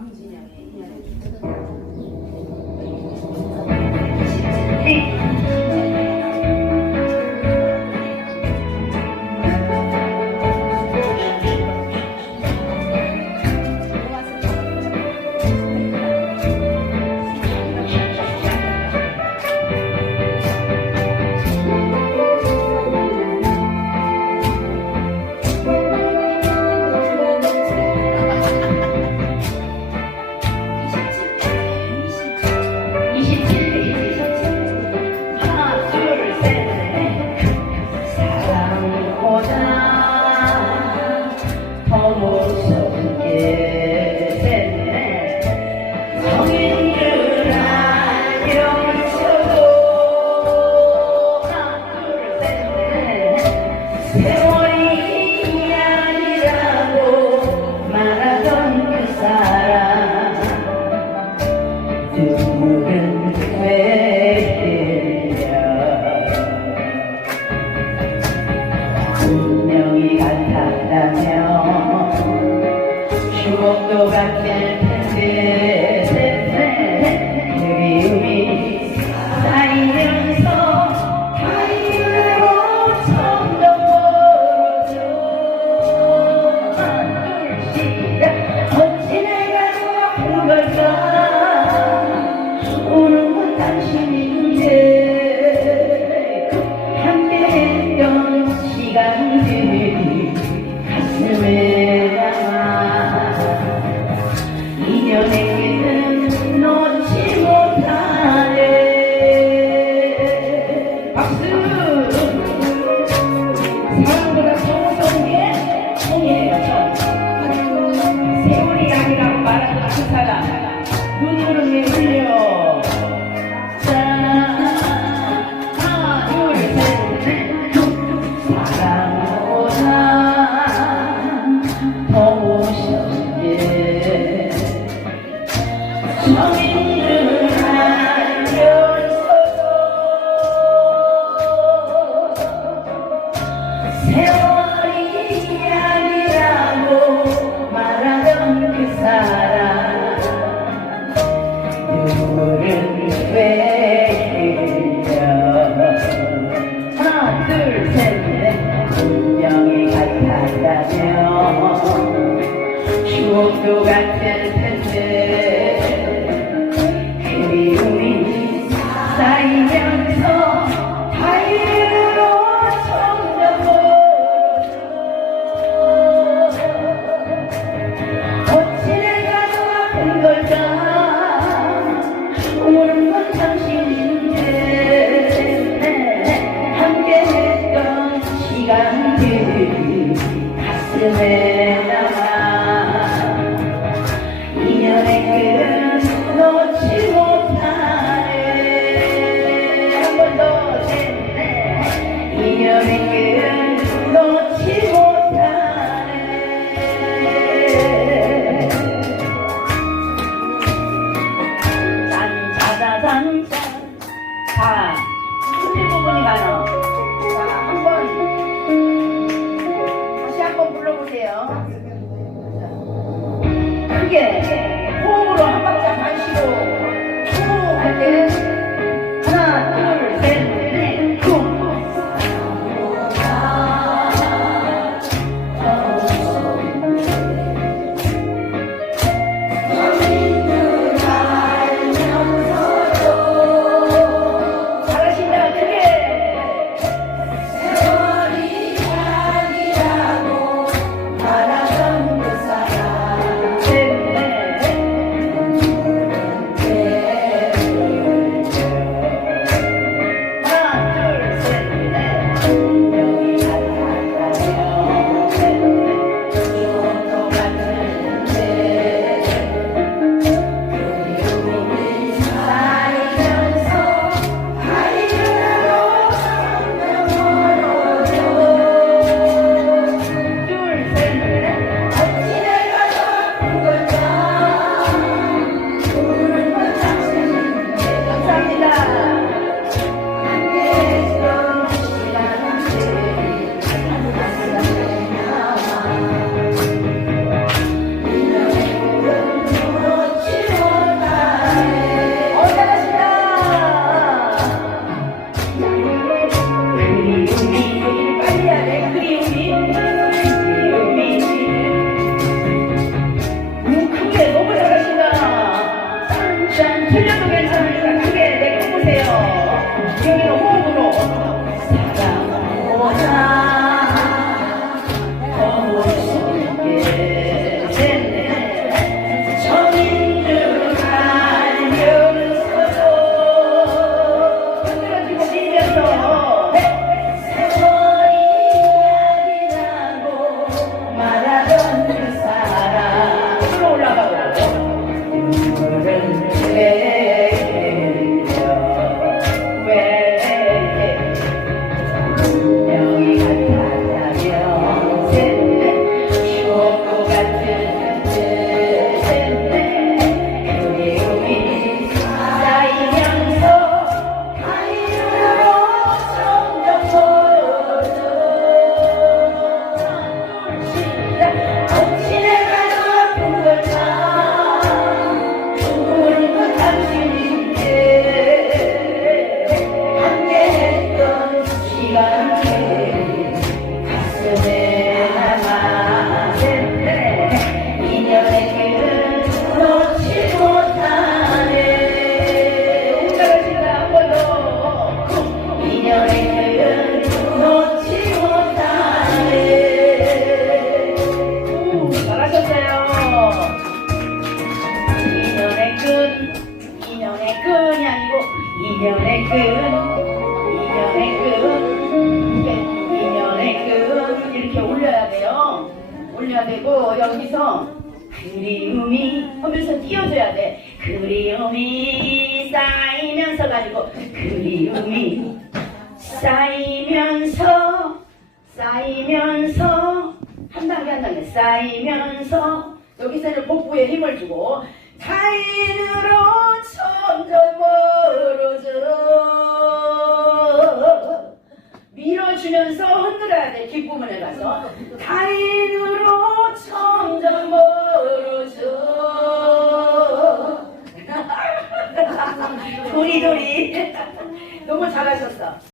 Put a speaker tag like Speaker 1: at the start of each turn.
Speaker 1: 嗯。so. yoga Obrigada. 자, 틀린 부분이 많아. 자, 한 번. 다시 한 번 불러보세요. 크게. 올려야 되고 여기서 그리움이 하면서 띄워줘야 돼. 그리움이 쌓이면서 가지고 그리움이 쌓이면서 쌓이면서 한 단계 한 단계. 쌓이면서 여기서는 복부에 힘을 주고 타인으로 점점 멀어져 밀어주면서 흔들어야 돼. 기쁨을 해가서 가인으로 점점 멀어져. 도리도리. 너무 잘하셨어.